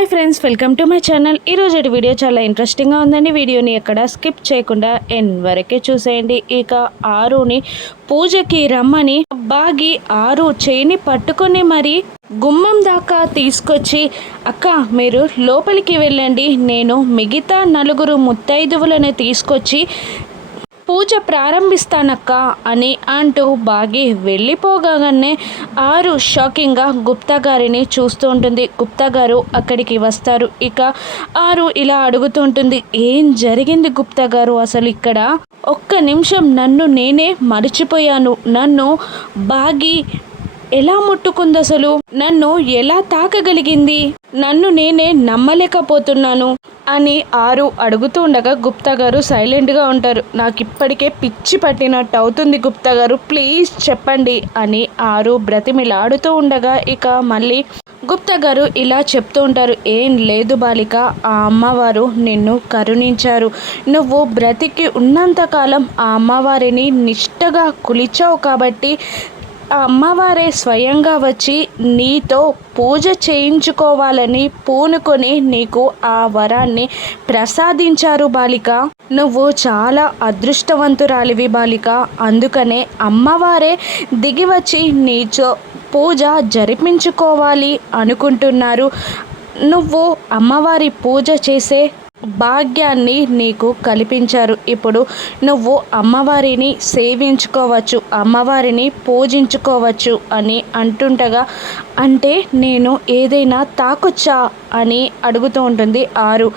Hi friends, welcome to my channel. ఈరోజు video చాలా ఇంట్రెస్టింగ్గా ఉందండి. వీడియోని ఎక్కడ స్కిప్ చేయకుండా ఎండ్ వరకే చూసేయండి. ఇక ఆరుని పూజకి రమ్మని బాగి ఆరు చేయిని పట్టుకొని మరి గుమ్మం దాకా తీసుకొచ్చి, అక్క మీరు లోపలికి వెళ్ళండి, నేను మిగతా నలుగురు ముత్తైదువులను తీసుకొచ్చి పూజ ప్రారంభిస్తానక్క అని అంటూ బాగి వెళ్ళిపోగానే ఆరు షాకింగ్గా గుప్తా గారిని చూస్తూ ఉంటుంది. గుప్తా గారు అక్కడికి వస్తారు. ఇక ఆరు ఇలా అడుగుతూ ఉంటుంది, ఏం జరిగింది గుప్తా గారు? అసలు ఇక్కడ ఒక్క నిమిషం నన్ను నేనే మర్చిపోయాను. నన్ను బాగి ఎలా ముట్టుకుంది? అసలు నన్ను ఎలా తాకగలిగింది? నన్ను నేనే నమ్మలేకపోతున్నాను అని ఆరు అడుగుతూ ఉండగా గుప్తా గారు సైలెంట్గా ఉంటారు. నాకు ఇప్పటికే పిచ్చి పట్టినట్టు అవుతుంది గుప్తా గారు, ప్లీజ్ చెప్పండి అని ఆరు బ్రతిమిలాడుతూ ఉండగా ఇక మళ్ళీ గుప్తా గారు ఇలా చెప్తూ ఉంటారు, ఏం లేదు బాలిక, ఆ అమ్మవారు నిన్ను కరుణించారు. నువ్వు బ్రతికి ఉన్నంతకాలం ఆ అమ్మవారిని నిష్టగా కొలిచావు కాబట్టి ఆ అమ్మవారే స్వయంగా వచ్చి నీతో పూజ చేయించుకోవాలని పూనుకొని నీకు ఆ వరాన్ని ప్రసాదించారు బాలిక. నువ్వు చాలా అదృష్టవంతురాలివి బాలిక. అందుకనే అమ్మవారే దిగి వచ్చి నీతో పూజ జరిపించుకోవాలి అనుకుంటున్నారు. నువ్వు అమ్మవారి పూజ చేసే భాగ్యాన్ని నీకు కల్పించారు. ఇప్పుడు నువ్వు అమ్మవారిని సేవించుకోవచ్చు, అమ్మవారిని పూజించుకోవచ్చు అని అంటుండగా, అంటే నేను ఏదైనా తాకొచ్చా అని అడుగుతూ ఉంటుంది ఆరు.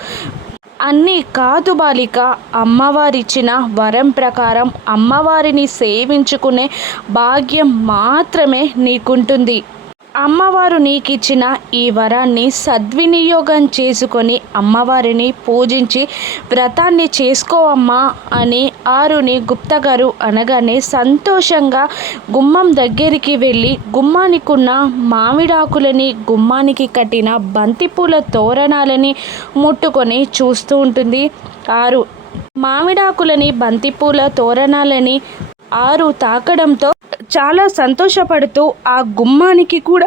అన్నీ కాదు బాలిక, అమ్మవారిచ్చిన వరం ప్రకారం అమ్మవారిని సేవించుకునే భాగ్యం మాత్రమే నీకుంటుంది. అమ్మవారు నీకిచ్చిన ఈ వరాన్ని సద్వినియోగం చేసుకొని అమ్మవారిని పూజించి వ్రతాన్ని చేసుకోవమ్మా అని ఆరుని గుప్తా గారు అనగానే సంతోషంగా గుమ్మం దగ్గరికి వెళ్ళి గుమ్మానికున్న మామిడాకులని, గుమ్మానికి కట్టిన బంతిపూల తోరణాలని ముట్టుకొని చూస్తూ ఉంటుంది ఆరు. మామిడాకులని, బంతిపూల తోరణాలని ఆరు తాకడంతో చాలా సంతోషపడుతూ ఆ గుమ్మానికి కూడా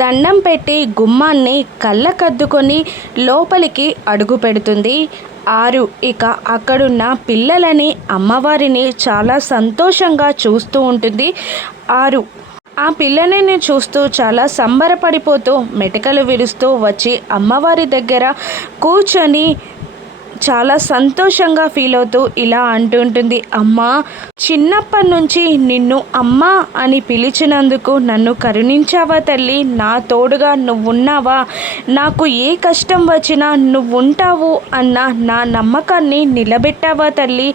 దండం పెట్టి గుమ్మాన్ని కళ్ళకద్దుకొని లోపలికి అడుగు పెడుతుంది ఆరు. ఇక అక్కడున్న పిల్లలని, అమ్మవారిని చాలా సంతోషంగా చూస్తూ ఉంటుంది ఆరు. ఆ పిల్లలని చూస్తూ చాలా సంబరపడిపోతూ మెటికలు విరుస్తూ వచ్చి అమ్మవారి దగ్గర కూర్చొని చాలా సంతోషంగా ఫీల్ అవుతూ ఇలా అంటుంటుంది, అమ్మా చిన్నప్పటి నుంచి నిన్ను అమ్మా అని పిలిచినందుకు నన్ను కరుణించావా తల్లి? నా తోడుగా నువ్వున్నావా? నాకు ఏ కష్టం వచ్చినా నువ్వుంటావు అన్న నా నమ్మకాన్ని నిలబెట్టావా తల్లి?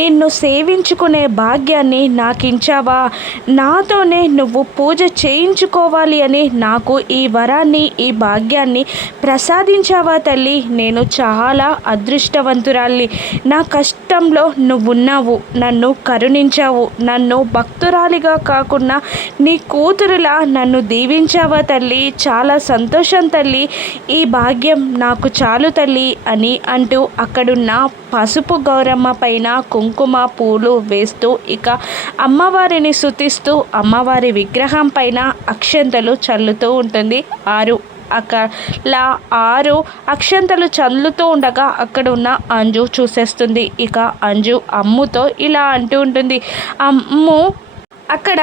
నిన్ను సేవించుకునే భాగ్యాన్ని నాకించావా? నాతోనే నువ్వు పూజ చేయించుకోవాలి అని నాకు ఈ వరాన్ని, ఈ భాగ్యాన్ని ప్రసాదించావా తల్లి? నేను చాలా అదృష్టవంతురాల్ని. నా కష్టంలో నువ్వున్నావు, నన్ను కరుణించావు, నన్ను భక్తురాలిగా కాకుండా నీ కూతురులా నన్ను దీవించావా తల్లి? చాలా సంతోషం తల్లి, ఈ భాగ్యం నాకు చాలు తల్లి అని అంటూ అక్కడున్న పసుపు గౌరమ్మ పైన కుంకుమ పూలు వేస్తూ ఇక అమ్మవారిని స్తుతిస్తూ అమ్మవారి విగ్రహం పైన అక్షంతలు చల్లుతూ ఉంటుంది ఆరు. అక్కలా ఆరు అక్షంతలు చల్లుతూ ఉండగా అక్కడ ఉన్న అంజు చూసేస్తుంది. ఇక అంజు అమ్ముతో ఇలా అంటూ ఉంటుంది, అమ్ము అక్కడ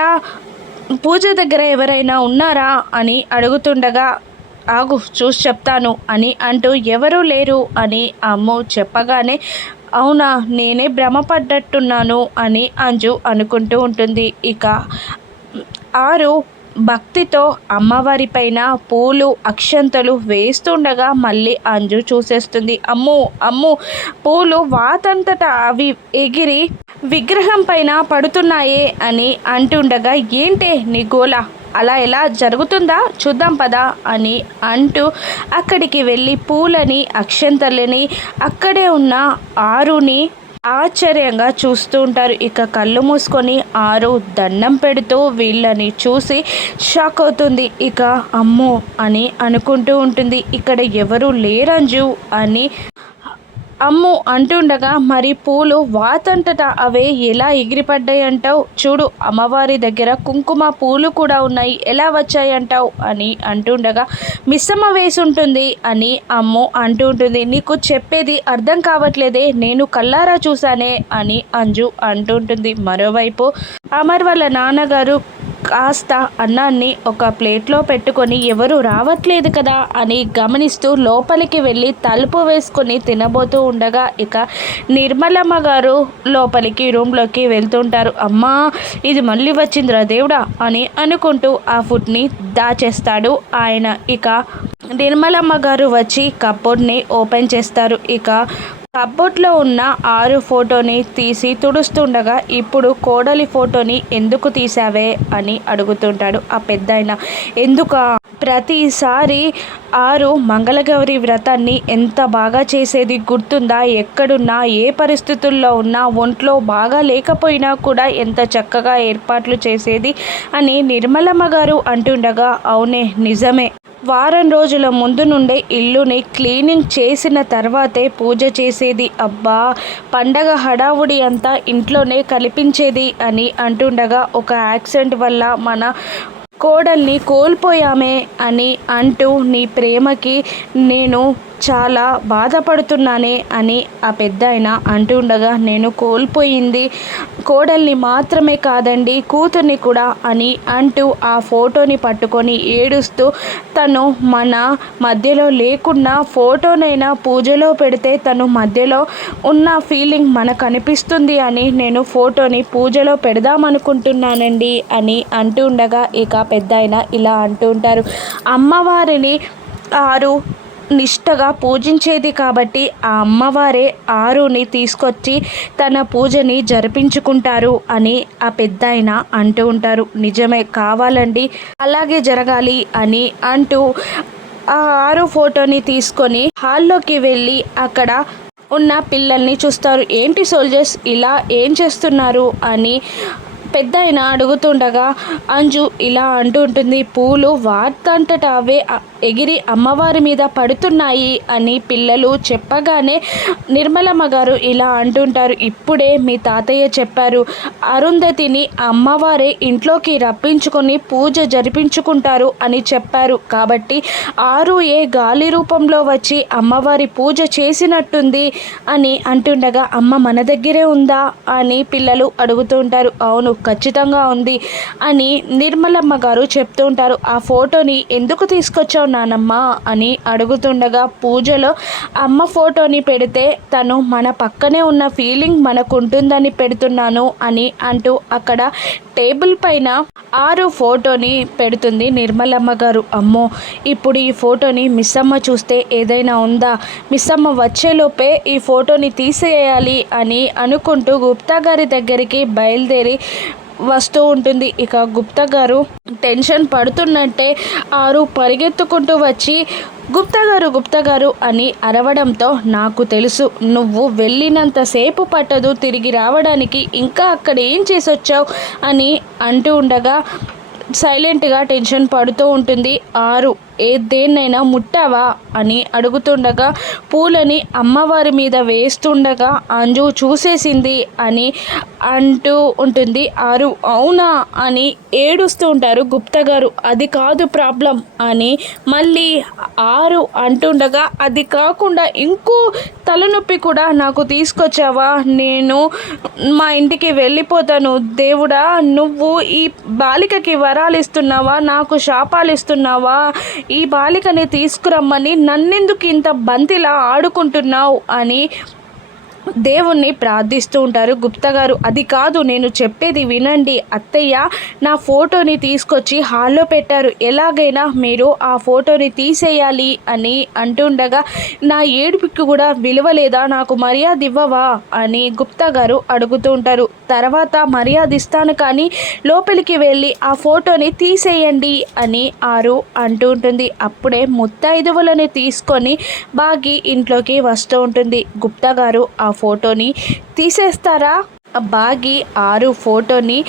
పూజ దగ్గర ఎవరైనా ఉన్నారా అని అడుగుతుండగా, ఆగు చూసి చెప్తాను అని అంటూ ఎవరూ లేరు అని అమ్ము చెప్పగానే, అవునా నేనే భ్రమపడ్డట్టున్నాను అని అంజు అనుకుంటూ ఉంటుంది. ఇక ఆరు భక్తితో అమ్మవారి పైన పూలు అక్షంతలు వేస్తుండగా మళ్ళీ అంజు చూసేస్తుంది, అమ్ము అమ్ము పూలు వాతంతట అవి ఎగిరి విగ్రహం పైన పడుతున్నాయే అని అంటుండగా, ఏంటే నీ గోల, అలా ఎలా జరుగుతుందా చూద్దాం పదా అని అంటూ అక్కడికి వెళ్ళి పూలని అక్షంతలని అక్కడే ఉన్న ఆరుని ఆశ్చర్యంగా చూస్తూ ఉంటారు. ఇక కళ్ళు మూసుకొని ఆరు దండం పెడుతూ వీళ్ళని చూసి షాక్ అవుతుంది. ఇక అమ్మో అని అనుకుంటూ ఉంటుంది, ఇక్కడ ఎవరు లేరంజు అని అమ్ము అంటుండగా మరి పూలు వాతంతట అవే ఎలా ఎగిరిపడ్డాయి అంటావు, చూడు అమ్మవారి దగ్గర కుంకుమ పూలు కూడా ఉన్నాయి, ఎలా వచ్చాయి అంటావు అని అంటుండగా మిస్సమ్మ వేసుంటుంది అని అమ్ము అంటూ ఉంటుంది. నీకు చెప్పేది అర్థం కావట్లేదే, నేను కల్లారా చూశానే అని అంజు అంటుంటుంది. మరోవైపు అమర్ వాళ్ళ నాన్నగారు కాస్త అన్నాన్ని ఒక ప్లేట్లో పెట్టుకొని ఎవరు రావట్లేదు కదా అని గమనిస్తూ లోపలికి వెళ్ళి తలుపు వేసుకొని తినబోతూ ఉండగా ఇక నిర్మలమ్మ గారు లోపలికి రూమ్లోకి వెళ్తుంటారు. అమ్మా ఇది మళ్ళీ వచ్చిందిరా దేవుడా అని అనుకుంటూ ఆ ఫుడ్ని దాచేస్తాడు ఆయన. ఇక నిర్మలమ్మ గారు వచ్చి కబోర్డ్ని ఓపెన్ చేస్తారు. ఇక కబోర్డ్లో ఉన్న 6 ఫోటోని తీసి తుడుస్తుండగా ఇప్పుడు కోడలి ఫోటోని ఎందుకు తీసావే అని అడుగుతుంటాడు ఆ పెద్దాయన. ఎందుక ప్రతిసారి 6 మంగళగౌరి వ్రతాన్ని ఎంత బాగా చేసేది గుర్తుందా, ఎక్కడున్నా ఏ పరిస్థితుల్లో ఉన్నా ఒంట్లో బాగా లేకపోయినా కూడా ఎంత చక్కగా ఏర్పాట్లు చేసేది అని నిర్మలమ్మ గారు అంటుండగా అవునే నిజమే, వారం రోజుల ముందు నుండే ఇల్లుని క్లీనింగ్ చేసిన తర్వాతే పూజ చేసేది, అబ్బా పండగ హడావుడి అంతా ఇంట్లోనే కనిపించేది అని అంటుండగా ఒక యాక్సిడెంట్ వల్ల మన కోడల్ని కోల్పోయామే అని అంటూ నీ ప్రేమకి నేను చాలా బాధపడుతున్నానే అని ఆ పెద్దాయన అంటుండగా నేను కోల్పోయింది కోడల్ని మాత్రమే కాదండి కూతుర్ని కూడా అని అంటూ ఆ ఫోటోని పట్టుకొని ఏడుస్తూ తను మన మధ్యలో లేకున్నా ఫోటోనైనా పూజలో పెడితే తను మధ్యలో ఉన్న ఫీలింగ్ మనకు అనిపిస్తుంది అని నేను ఫోటోని పూజలో పెడదామనుకుంటున్నానండి అని అంటుండగా ఇక పెద్దాయన ఇలా అంటుంటారు. అమ్మవారిని 6 నిష్టగా పూజించేది కాబట్టి ఆ అమ్మవారే 6ని తీసుకొచ్చి తన పూజని జరిపించుకుంటారు అని ఆ పెద్దాయన అంటూ ఉంటారు. నిజమే, కావాలండి అలాగే జరగాలి అని అంటూ ఆ 6 ఫోటోని తీసుకొని హాల్లోకి వెళ్ళి అక్కడ ఉన్న పిల్లల్ని చూస్తారు. ఏంటి సోల్జర్స్ ఇలా ఏం చేస్తున్నారు అని పెద్దాయన అడుగుతుండగా అంజు ఇలా అంటూ ఉంటుంది. పూలు వాటంతట అవే ఎగిరి అమ్మవారి మీద పడుతున్నాయి అని పిల్లలు చెప్పగానే నిర్మలమ్మ గారు ఇలా అంటుంటారు. ఇప్పుడే మీ తాతయ్య చెప్పారు, అరుంధతిని అమ్మవారే ఇంట్లోకి రప్పించుకొని పూజ జరిపించుకుంటారు అని చెప్పారు. కాబట్టి 6 గాలి రూపంలో వచ్చి అమ్మవారి పూజ చేసినట్టుంది అని అంటుండగా అమ్మ మన దగ్గరే ఉందా అని పిల్లలు అడుగుతూ ఉంటారు. అవును ఖచ్చితంగా ఉంది అని నిర్మలమ్మ గారు చెప్తూ ఉంటారు. ఆ ఫోటోని ఎందుకు తీసుకొచ్చావు నానమ్మ అని అడుగుతుండగా పూజలో అమ్మ ఫోటోని పెడితే తను మన పక్కనే ఉన్న ఫీలింగ్ మనకు ఉంటుందని పెడుతున్నాను అని అంటూ అక్కడ టేబుల్ పైన 6 ఫోటోని పెడుతుంది నిర్మలమ్మ గారు. అమ్మో ఇప్పుడు ఈ ఫోటోని మిస్సమ్మ చూస్తే ఏదైనా ఉందా, మిస్సమ్మ వచ్చేలోపే ఈ ఫోటోని తీసేయాలి అని అనుకుంటూ గుప్తా గారి దగ్గరికి బయలుదేరి వస్తూ ఉంటుంది. ఇక గుప్తా గారు టెన్షన్ పడుతున్నట్టే 6 పరిగెత్తుకుంటూ వచ్చి గుప్తా గారు అని అరవడంతో నాకు తెలుసు నువ్వు వెళ్ళినంతసేపు పట్టదు తిరిగి రావడానికి, ఇంకా అక్కడ ఏం చేసి వచ్చావు అని అంటూ ఉండగా సైలెంట్గా టెన్షన్ పడుతూ ఉంటుంది. 6 దేన్నైనా ముట్టావా అని అడుగుతుండగా పూలని అమ్మవారి మీద వేస్తుండగా అంజు చూసేసింది అని అంటూ ఉంటుంది. 6 అవునా అని ఏడుస్తూ ఉంటారు గుప్తా గారు. అది కాదు ప్రాబ్లం అని మళ్ళీ 6 అంటుండగా అది కాకుండా ఇంకో తలనొప్పి కూడా నాకు తీసుకొచ్చావా, నేను మా ఇంటికి వెళ్ళిపోతాను దేవుడా, నువ్వు ఈ బాలికకి వరాలు ఇస్తున్నావా నాకు శాపాలు ఇస్తున్నావా, ఈ బాలికని తీసుకురమ్మని నన్నెందుకు ఇంత బంతిలా ఆడుకుంటున్నావు అని దేవుణ్ణి ప్రార్థిస్తూ ఉంటారు గుప్తా గారు. అది కాదు నేను చెప్పేది వినండి, అత్తయ్య నా ఫోటోని తీసుకొచ్చి హాల్లో పెట్టారు, ఎలాగైనా మీరు ఆ ఫోటోని తీసేయాలి అని అంటుండగా నా ఏడుపుకి కూడా విలువ లేదా, నాకు మర్యాద ఇవ్వవా అని గుప్తా గారు అడుగుతూ ఉంటారు. తర్వాత మర్యాద ఇస్తాను కానీ లోపలికి వెళ్ళి ఆ ఫోటోని తీసేయండి అని 6 అంటూ ఉంటుంది. అప్పుడే ముత్తైదువులని తీసుకొని బాగి ఇంట్లోకి వస్తూ ఉంటుంది. గుప్తా గారు ఆ ఫోటోని తీసేస్తారా, బాగి 6 ఫోటోని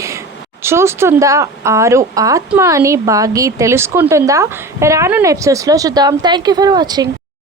చూస్తుందా, 6 ఆత్మ అని బాగి తెలుసుకుంటుందా, రానున్న ఎపిసోడ్స్లో చూద్దాం. Thank you for watching.